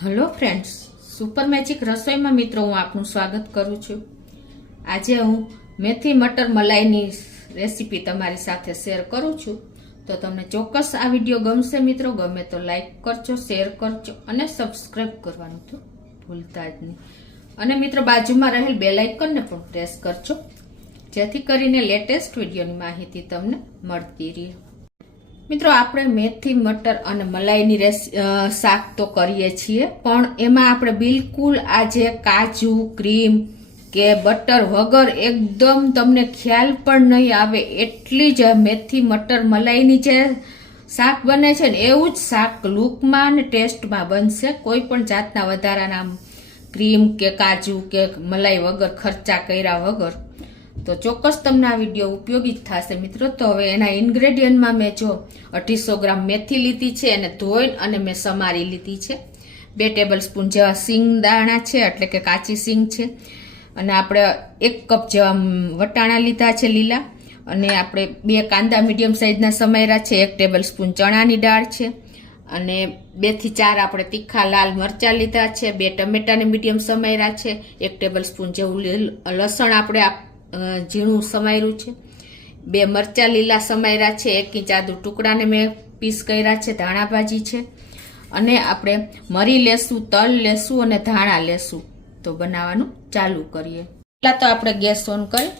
Hello friends, super magic રસોઈમાં મિત્રો હું આપનું સ્વાગત કરું છું। આજે હું મેથી મટર મલાઈની રેસીપી તમારી સાથે શેર કરું છું। તો તમને ચોક્કસ આ વિડીયો ગમશે મિત્રો। ગમે તો લાઈક કરજો, શેર કરજો અને સબસ્ક્રાઈબ કરવાનું તો ભૂલતા જ નહીં। અને મિત્રો બાજુમાં રહેલ બેલ આઇકનને પણ પ્રેસ કરજો, જેથી કરીને લેટેસ્ટ વિડીયોની માહિતી તમને મળતી રહે। મિત્રો આપણે મેથી મટર અને મલાઈની શાક તો કરીએ છીએ, પણ એમાં આપણે બિલકુલ આજે કાજુ ક્રીમ કે બટર વગર એકદમ તમને ખ્યાલ પણ નહીં આવે એટલી જ મેથી મટર મલાઈની જે શાક બને છે ને એવું જ શાક લુકમાં અને ટેસ્ટમાં બનશે। કોઈ પણ જાતના વધારાના ક્રીમ કે કાજુ કે મલાઈ વગર, ખર્ચા કર્યા વગર। તો ચોક્કસ તમને આ વિડીયો ઉપયોગી જ થશે મિત્રો। તો હવે એના ઇન્ગ્રેડિયન્ટમાં મેં જો 250 ગ્રામ મેથી લીધી છે, એને ધોઈ અને મેં સમારી લીધી છે। 2 ટેબલ સ્પૂન જેવા સિંગ દાણા છે, એટલે કે કાચી સિંગ છે। અને આપણે 1 કપ જેવા વટાણા લીધા છે લીલા, અને આપણે 2 કાંદા મીડિયમ સાઇઝના સમાર્યા છે। 1 ટેબલ સ્પૂન ચણાની દાળ છે, અને 2 થી 4 આપણે તીખા લાલ મરચાં લીધા છે। 2 ટમેટાને મીડિયમ સમાર્યા છે। 1 ટેબલ સ્પૂન જેવું લસણ આપણે ઝીણું સમાર્યું છે। 2 મરચાં લીલા સમાર્યા છે। 1 ઇંચ આદુ ટુકડાને મેં પીસ કર્યા છે। ધાણા ભાજી છે, અને આપણે મરી લેશું, તલ લેશું અને ધાણા લેશું। તો બનાવવાનું ચાલુ કરીએ। પહેલાં તો આપણે ગેસ ઓન કરી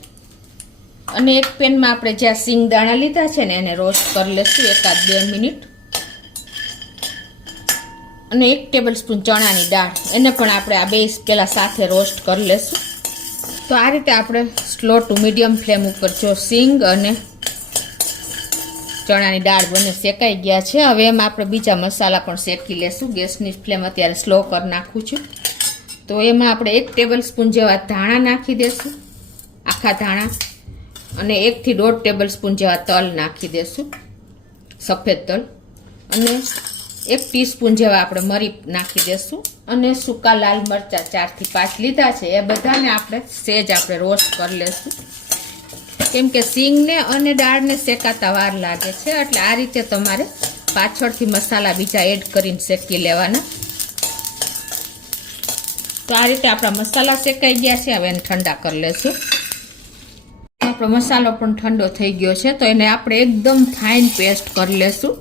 અને એક પેનમાં આપણે જ્યાં સિંગ દાણા લીધા છે ને એને રોસ્ટ કરી લેશું 1-2 મિનિટ। અને 1 ટેબલ સ્પૂન ચણાની દાળ, એને પણ આપણે આ બે પહેલાં સાથે રોસ્ટ કરી લેશું। તો આ રીતે આપણે સ્લો ટુ મીડિયમ ફ્લેમ ઉપર જો સિંગ અને ચણાની દાળ બંને શેકાઈ ગયા છે। હવે એમાં આપણે બીજા મસાલા પણ શેકી લેશું। ગેસની ફ્લેમ અત્યારે સ્લો કરી નાખું છું। તો એમાં આપણે 1 ટેબલ સ્પૂન જેવા ધાણા નાખી દેશું, આખા ધાણા, અને 1 થી 1.5 ટેબલ સ્પૂન જેવા તલ નાખી દેશું, સફેદ તલ, અને 1 ટીસ્પૂન જેવા આપણે મરી નાખી દેશું, અને સૂકા લાલ મરચાં 4 થી 5 લીધા છે। એ બધાને આપણે સેજ આપણે રોસ્ટ કરી લેશું, કેમ કે સિંગને અને દાળને શેકાતા વાર લાગે છે, એટલે આ રીતે તમારે પાછળથી મસાલા બીજા એડ કરીને શેકી લેવાના। તો આ રીતે આપણા મસાલા શેકાઈ ગયા છે। હવે એને ઠંડા કરી લેશું। આપણો મસાલો પણ ઠંડો થઈ ગયો છે, તો એને આપણે એકદમ ફાઇન પેસ્ટ કરી લેશું,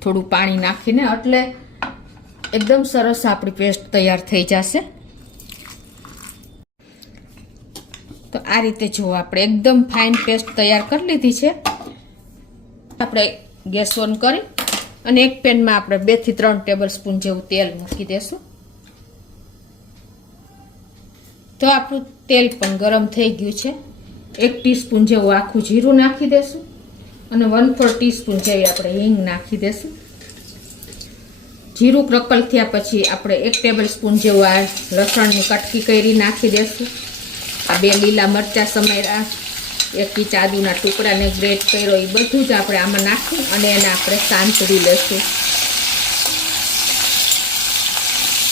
થોડું પાણી નાખીને, એટલે એકદમ સરસ આપણી પેસ્ટ તૈયાર થઈ જશે। તો આ રીતે જો આપણે એકદમ ફાઇન પેસ્ટ તૈયાર કરી લીધી છે। આપણે ગેસ ઓન કરી અને એક પેનમાં આપણે 2 થી 3 ટેબલ સ્પૂન જેવું તેલ મૂકી દેશું। તો આપણું તેલ પણ ગરમ થઈ ગયું છે। 1 ટીસ્પૂન જેવું આખું જીરું નાખી દેશું, અને 1/4 ટીસ્પૂન જેવી આપણે હિંગ નાખી દેશું। જીરું ક્રકલ થયા પછી આપણે 1 ટેબલ સ્પૂન જેવું આ લસણની કટકી કરી નાખી દેશું। આ 2 લીલા મરચાં સમાર્યા, 1 ઇંચ આદુના ટુકડાને ગ્રેટ કર્યો, એ બધું જ આપણે આમાં નાખી અને એને આપણે સાંતળી લેશું।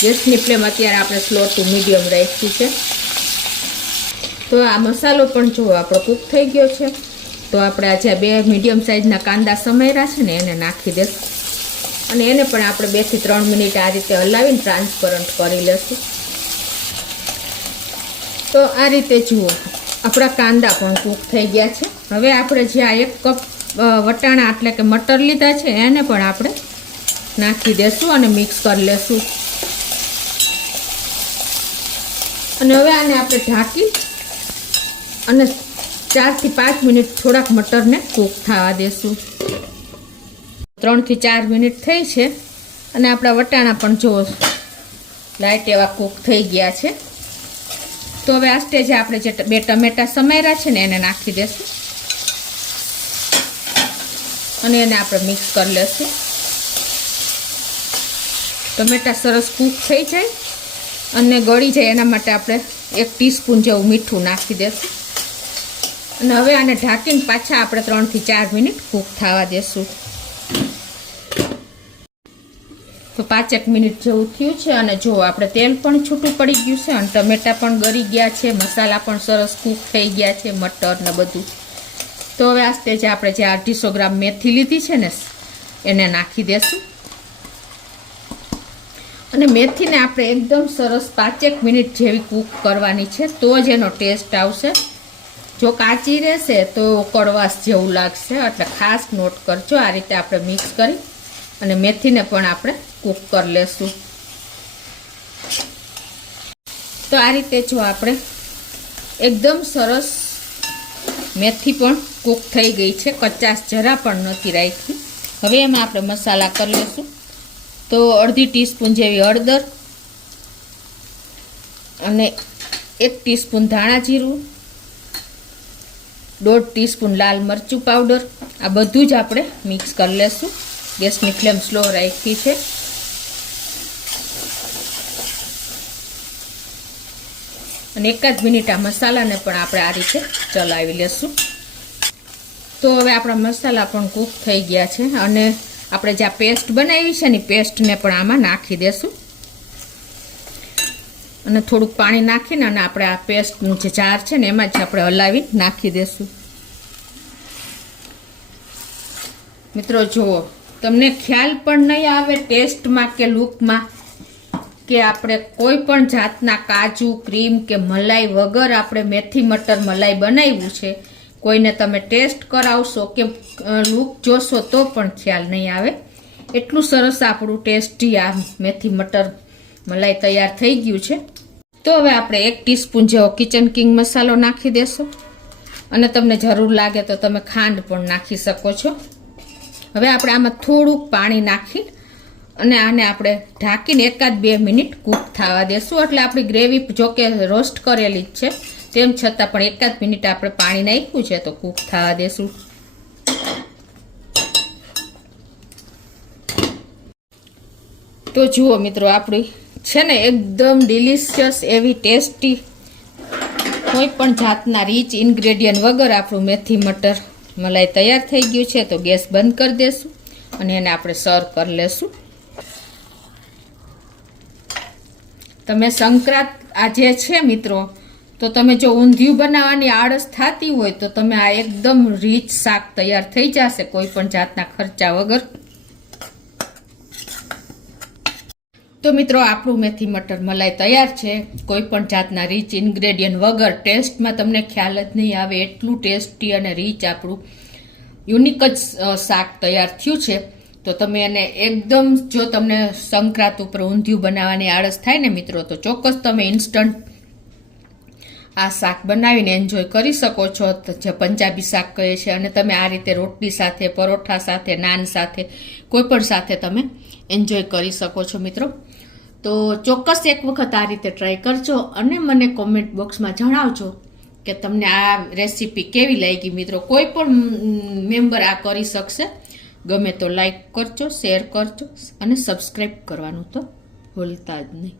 ગેસની ફ્લેમ અત્યારે આપણે સ્લો ટુ મીડિયમ રાખી છે। તો આ મસાલો પણ જો આપણો કૂક થઈ ગયો છે। તો આપણે આ જે 2 મીડિયમ સાઇઝના કાંદા સમાર્યા છે ને એને નાખી દેશું, અને એને પણ આપણે 2 થી 3 મિનિટ આ રીતે હલાવીને ટ્રાન્સપરન્ટ કરી લેશું। તો આ રીતે જુઓ આપણા કાંદા પણ કૂક થઈ ગયા છે। હવે આપણે જે આ 1 કપ વટાણા એટલે કે મટર લીધા છે એને પણ આપણે નાખી દેશું અને મિક્સ કરી લેશું। અને હવે આને આપણે ઢાંકી અને 4 થી 5 મિનિટ થોડાક મટરને કૂક થવા દેશું। 3 થી 4 મિનિટ થઈ છે, અને આપણા વટાણા પણ જો લાઈટ એવા કૂક થઈ ગયા છે। તો હવે આ સ્ટેજે આપણે જે 2 ટમેટા સમાર્યા છે ને એને નાખી દેશું, અને એને આપણે મિક્સ કરી લેશું। ટમેટા સરસ કૂક થઈ જાય અને ગળી જાય એના માટે આપણે 1 ટીસ્પૂન જેવું મીઠું નાખી દેશું, અને હવે આને ઢાંકીને પાછા આપણે 3 થી 4 મિનિટ કૂક થવા દેશું। તો 5 મિનિટ જેવું થયું છે, અને જો આપણે તેલ પણ છૂટું પડી ગયું છે, અને ટમેટા પણ ગળી ગયા છે, મસાલા પણ સરસ કૂક થઈ ગયા છે, મટર ને બધું। તો હવે આ સ્ટેજે આપણે જે 250 ગ્રામ મેથી લીધી છે ને એને નાખી દેશું। અને મેથીને આપણે એકદમ સરસ 5 મિનિટ જેવી કૂક કરવાની છે, તો જ એનો ટેસ્ટ આવશે. જો કાચી રહેશે તો કડવાશ જેવું લાગશે, એટલે ખાસ નોટ કરજો. આ રીતે આપણે મિક્સ કરી અને મેથીને પણ આપણે કૂક કરી લેશું. તો આ રીતે જો આપણે એકદમ સરસ મેથી પણ કૂક થઈ ગઈ છે, કચાશ જરા પણ નથી રાખી. હવે એમાં આપણે મસાલા કરી લેશું. તો અડધી ટીસ્પૂન જેવી હળદર અને 1 ટીસ્પૂન ધાણા જીરું, 1/2 ટીસ્પૂન લાલ મરચું પાવડર, આ બધું જ આપણે મિક્સ કરી લેશું. ગેસની ફ્લેમ સ્લો રાખી છે. અને 1 જ મિનિટ આ મસાલાને પણ આપણે આ રીતે ચલાવી લેશું. તો હવે આપણા મસાલા પણ કૂક થઈ ગયા છે અને આપણે જે આ પેસ્ટ બનાવી છે ને પેસ્ટને પણ આમાં નાખી દેશું. અને થોડુંક પાણી નાખીને અને આપણે આ પેસ્ટનું જે જાર છે ને એમાં જ આપણે હલાવી નાખી દેશું. મિત્રો જુઓ, તમને ખ્યાલ પણ નહીં આવે ટેસ્ટમાં કે લુકમાં કે આપણે કોઈ પણ જાતના કાજુ, ક્રીમ કે મલાઈ વગર આપણે મેથી મટર મલાઈ બનાવ્યું છે. કોઈને તમે ટેસ્ટ કરાવશો કે લુક જોશો તો પણ ખ્યાલ નહીં આવે. એટલું સરસ આપણું ટેસ્ટી આ મેથી મટર મલાઈ તૈયાર થઈ ગયું છે. તો હવે આપણે 1 ટીસ્પૂન જેવો કિચન કિંગ મસાલો નાખી દેશો અને તમને જરૂર લાગે તો તમે ખાંડ પણ નાખી શકો છો. હવે આપણે આમાં થોડુંક પાણી નાખી અને આને આપણે ઢાંકીને 1-2 મિનિટ કૂક થવા દેશું. એટલે આપણી ગ્રેવી જોકે રોસ્ટ કરેલી જ છે, તેમ છતાં પણ 1 મિનિટ આપણે પાણી નાખ્યું છે તો કૂક થવા દેશું. તો જુઓ મિત્રો, આપણી છે ને એકદમ ડિલિશિયસ એવી ટેસ્ટી કોઈ પણ જાતના રીચ ઇન્ગ્રેડિયન્ટ વગર આપણું મેથી મટર મલાઈ તૈયાર થઈ ગયું છે. તો ગેસ બંધ કરી દેશું અને એને આપણે સર્વ કરી લેશું. તમે સંક્રાંત આજે છે મિત્રો, તો તમે જો ઊંધિયું બનાવવાની આળસ થતી હોય તો તમે આ એકદમ રીચ શાક તૈયાર થઈ જશે કોઈ પણ જાતના ખર્ચા વગર. તો મિત્રો, આપણું મેથી મટર મલાઈ તૈયાર છે કોઈ પણ જાતના રીચ ઇન્ગ્રેડિયન્ટ વગર. ટેસ્ટમાં તમને ખ્યાલ જ નહીં આવે એટલું ટેસ્ટી અને રીચ આપણું યુનિક જ શાક તૈયાર થયું છે. તો તમે એને એકદમ, જો તમને સંક્રાંત ઉપર ઊંધિયું બનાવવાની આળસ થાય ને મિત્રો, તો ચોક્કસ તમે ઇન્સ્ટન્ટ આ શાક બનાવીને એન્જોય કરી શકો છો, જે પંજાબી શાક કહે છે. અને તમે આ રીતે રોટલી સાથે, પરોઠા સાથે, નાન સાથે, કોઈ પણ સાથે તમે એન્જોય કરી શકો છો મિત્રો. તો ચોક્કસ એક વખત આ રીતે ટ્રાય કરજો અને મને કોમેન્ટ બોક્સમાં જણાવજો કે તમને આ રેસીપી કેવી લાગી મિત્રો. કોઈ પણ મેમ્બર આ કરી શકશે. ગમે તો લાઈક કરજો, શેર કરજો અને સબસ્ક્રાઈબ કરવાનું તો ભૂલતા જ નહીં.